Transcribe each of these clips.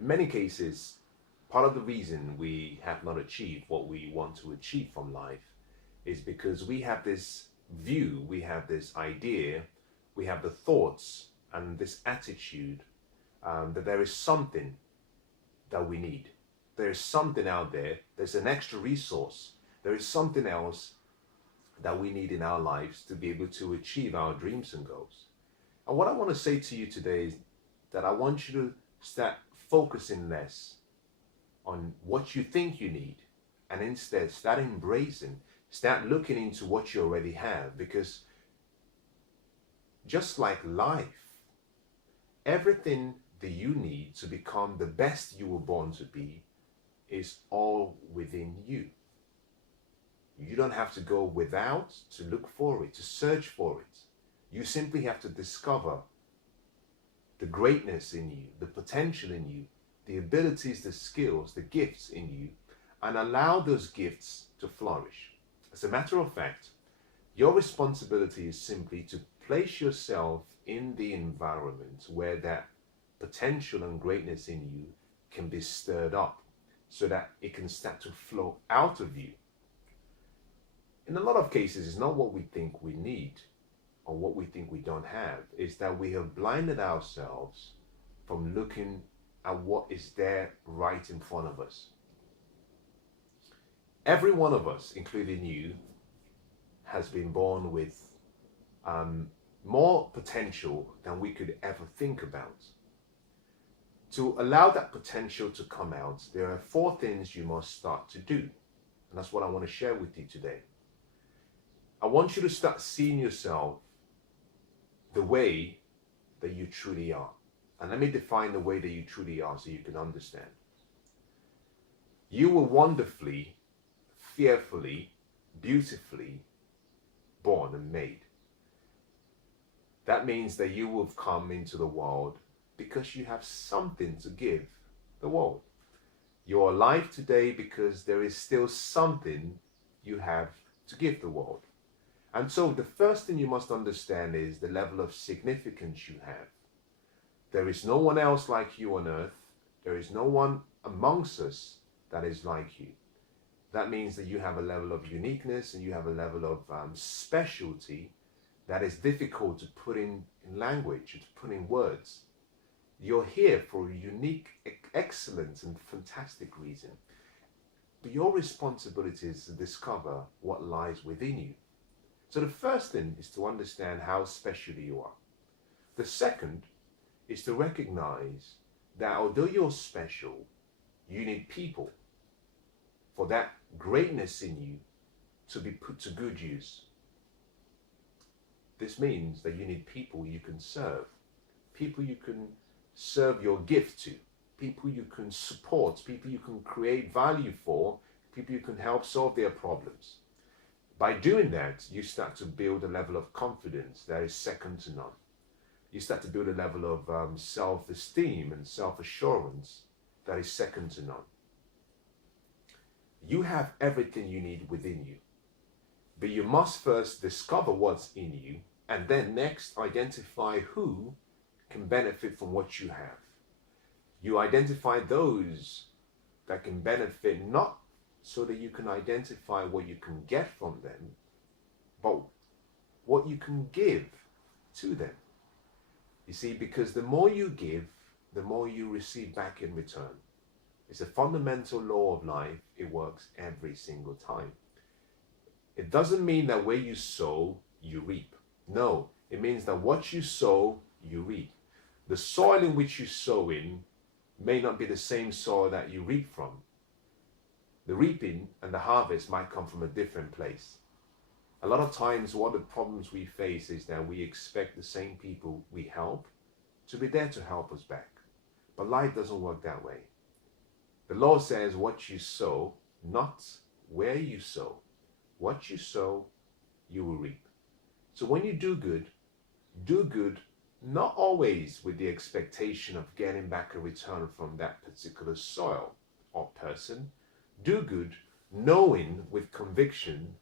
In many cases, part of the reason we have not achieved what we want to achieve from life is because we have this view, we have this idea, we have the thoughts and this attitude that there is something that we need. There is something out there, there's an extra resource, there is something else that we need in our lives to be able to achieve our dreams and goals. And what I want to say to you today is that I want you to start focusing less on what you think you need and instead start embracing, start looking into what you already have. Because just like life, everything that you need to become the best you were born to be is all within you. You don't have to go without to look for it, to search for it. You simply have to discover the greatness in you, the potential in you, the abilities, the skills, the gifts in you, and allow those gifts to flourish. As a matter of fact, your responsibility is simply to place yourself in the environment where that potential and greatness in you can be stirred up so that it can start to flow out of you. In a lot of cases, it's not what we think we need or what we think we don't have. It's that we have blinded ourselves from looking at what is there right in front of us. Every one of us, including you, has been born with more potential than we could ever think about. To allow that potential to come out, there are 4 things you must start to do. And that's what I want to share with you today. I want you to start seeing yourself the way that you truly are. And let me define the way that you truly are so you can understand. You were wonderfully, fearfully, beautifully born and made. That means that you will come into the world because you have something to give the world. You're alive today because there is still something you have to give the world. And so the first thing you must understand is the level of significance you have. There is no one else like you on earth. There is no one amongst us that is like you. That means that you have a level of uniqueness and you have a level of specialty that is difficult to put in language, to put in words. You're here for a unique, excellent and fantastic reason. But your responsibility is to discover what lies within you. So the first thing is to understand how special you are. The second is to recognize that although you're special, you need people for that greatness in you to be put to good use. This means that you need people you can serve, people you can serve your gift to, people you can support, people you can create value for, people you can help solve their problems. By doing that, you start to build a level of confidence that is second to none. You start to build a level of self-esteem and self-assurance that is second to none. You have everything you need within you, but you must first discover what's in you and then next identify who can benefit from what you have. You identify those that can benefit not so that you can identify what you can get from them, but what you can give to them. You see, because the more you give, the more you receive back in return. It's a fundamental law of life. It works every single time. It doesn't mean that where you sow, you reap. No, it means that what you sow, you reap. The soil in which you sow in may not be the same soil that you reap from. The reaping and the harvest might come from a different place. A lot of times, one of the problems we face is that we expect the same people we help to be there to help us back. But life doesn't work that way. The law says what you sow, not where you sow. What you sow, you will reap. So when you do good not always with the expectation of getting back a return from that particular soil or person. Do good knowing with conviction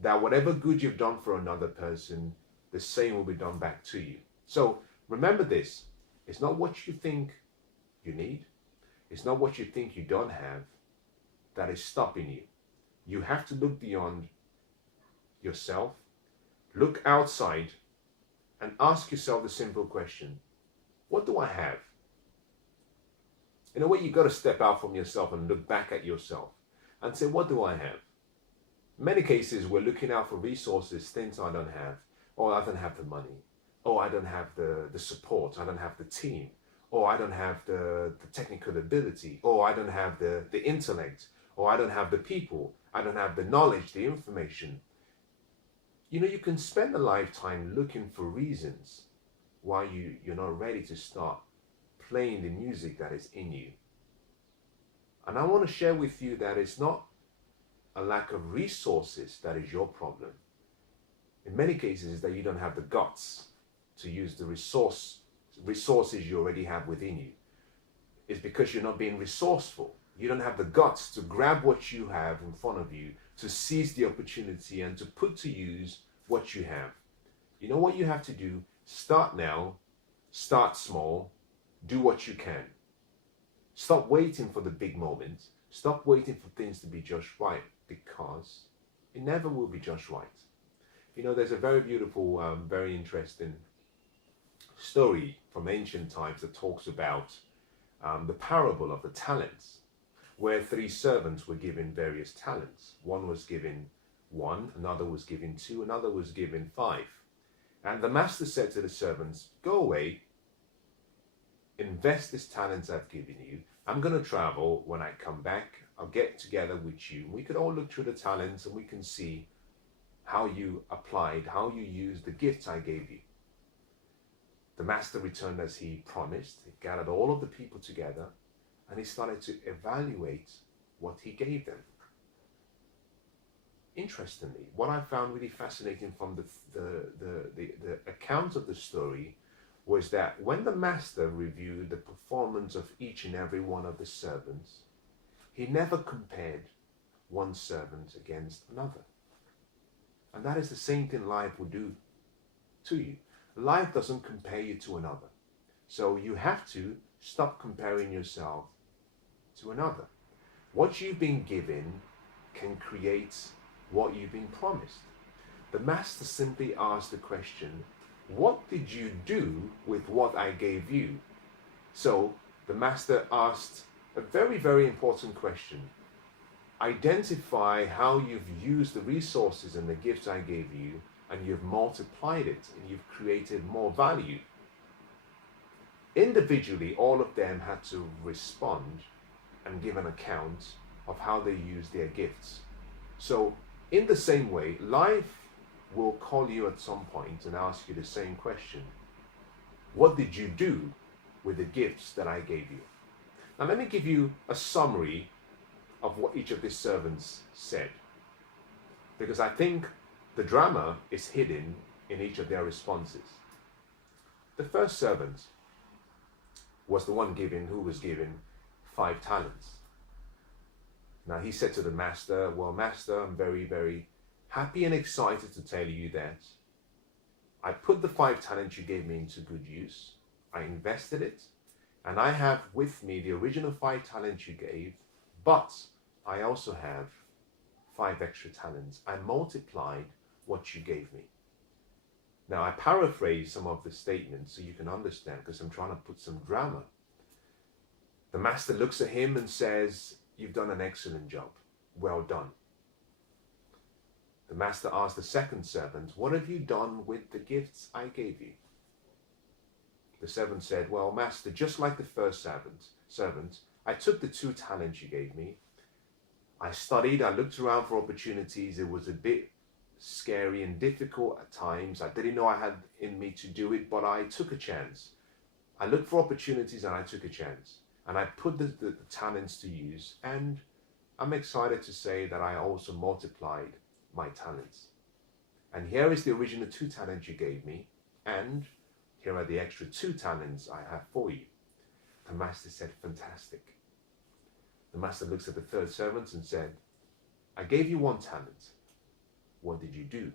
that whatever good you've done for another person, the same will be done back to you. So remember this, it's not what you think you need, It's not what you think you don't have that is stopping you. You have to look beyond yourself, look outside, and ask yourself the simple question, what do I have? In a way, you've got to step out from yourself and look back at yourself and say, what do I have? In many cases, we're looking out for resources, things I don't have. Oh, I don't have the money. Oh, I don't have the support. I don't have the team. Oh, I don't have the technical ability. Oh, I don't have the intellect. Oh, I don't have the people. I don't have the knowledge, the information. You know, you can spend a lifetime looking for reasons why you're not ready to start playing the music that is in you. And I want to share with you that it's not a lack of resources that is your problem. In many cases, it's that you don't have the guts to use the resources you already have within you. It's because you're not being resourceful. You don't have the guts to grab what you have in front of you, to seize the opportunity and to put to use what you have. You know what you have to do? Start now, start small, do what you can. Stop waiting for the big moments. Stop waiting for things to be just right, because it never will be just right. You know, there's a very beautiful, very interesting story from ancient times that talks about the parable of the talents, where 3 servants were given various talents. One was given 1, another was given 2, another was given 5. And the master said to the servants, go away, invest this talent I've given you. I'm going to travel. When I come back, I'll get together with you. We could all look through the talents and we can see how you applied, how you used the gifts I gave you. The master returned as he promised. He gathered all of the people together and he started to evaluate what he gave them. Interestingly, what I found really fascinating from the account of the story was that when the master reviewed the performance of each and every one of the servants, he never compared one servant against another. And that is the same thing life will do to you. Life doesn't compare you to another. So you have to stop comparing yourself to another. What you've been given can create what you've been promised. The master simply asked the question, what did you do with what I gave you? So the master asked a very, very important question. Identify how you've used the resources and the gifts I gave you, and you've multiplied it and you've created more value. Individually, all of them had to respond and give an account of how they used their gifts. So in the same way, life will call you at some point and ask you the same question. What did you do with the gifts that I gave you? Now let me give you a summary of what each of these servants said, because I think the drama is hidden in each of their responses. The first servant was the one who was given 5 talents. Now he said to the master, well, master, I'm very, very happy and excited to tell you that I put the 5 talents you gave me into good use. I invested it, and I have with me the original 5 talents you gave, but I also have 5 extra talents. I multiplied what you gave me. Now I paraphrase some of the statements so you can understand, because I'm trying to put some drama. The master looks at him and says, you've done an excellent job. Well done. The master asked the second servant, what have you done with the gifts I gave you? The servant said, well, master, just like the first servant, I took the 2 talents you gave me. I studied, I looked around for opportunities. It was a bit scary and difficult at times. I didn't know I had in me to do it, but I took a chance. I looked for opportunities and I took a chance. And I put the talents to use, and I'm excited to say that I also multiplied my talents. And here is the original 2 talents you gave me, and here are the extra 2 talents I have for you. The master said, fantastic. The master looks at the third servant and said, I gave you 1 talent. What did you do?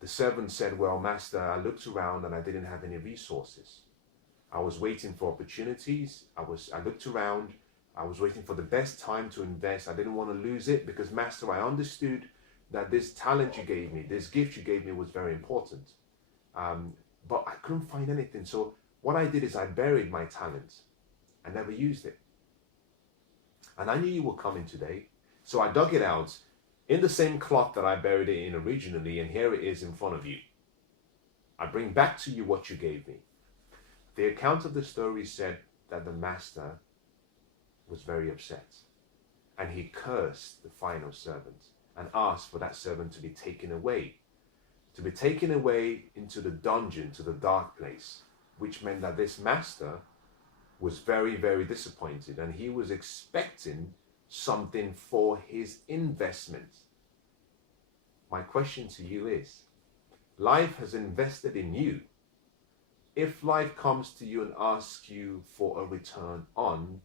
The servant said, well, master, I looked around and I didn't have any resources. I was waiting for opportunities. I looked around. I was waiting for the best time to invest. I didn't want to lose it because, Master, I understood that this talent you gave me, this gift you gave me was very important. But I couldn't find anything. So what I did is I buried my talent. I never used it. And I knew you were coming today. So I dug it out in the same cloth that I buried it in originally, and here it is in front of you. I bring back to you what you gave me. The account of the story said that the master was very upset, and he cursed the final servant and asked for that servant to be taken away into the dungeon, to the dark place, which meant that this master was very, very disappointed, and he was expecting something for his investment. My question to you is, life has invested in you. If life comes to you and asks you for a return on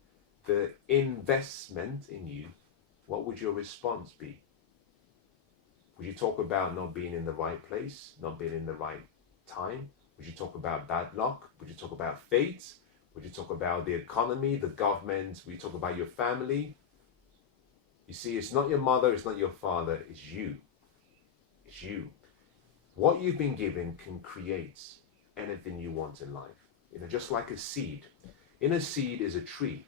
the investment in you, what would your response be? Would you talk about not being in the right place, not being in the right time? Would you talk about bad luck? Would you talk about fate? Would you talk about the economy, the government? Would you talk about your family? You see, it's not your mother, it's not your father, it's you. It's you. What you've been given can create anything you want in life. Just like a seed. In a seed is a tree.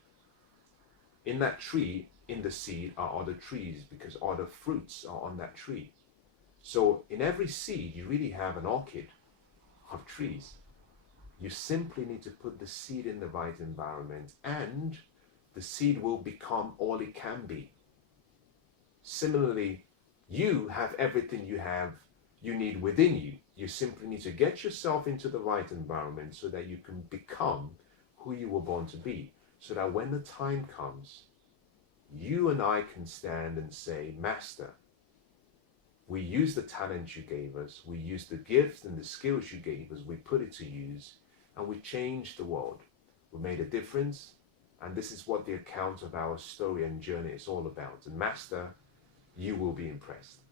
In that tree, in the seed are other trees, because other fruits are on that tree. So in every seed, you really have an orchid of trees. You simply need to put the seed in the right environment, and the seed will become all it can be. Similarly, you have everything you need within you. You simply need to get yourself into the right environment so that you can become who you were born to be, so that when the time comes, you and I can stand and say, Master, we use the talent you gave us, we use the gifts and the skills you gave us, we put it to use, and we changed the world. We made a difference, and this is what the account of our story and journey is all about. And Master, you will be impressed.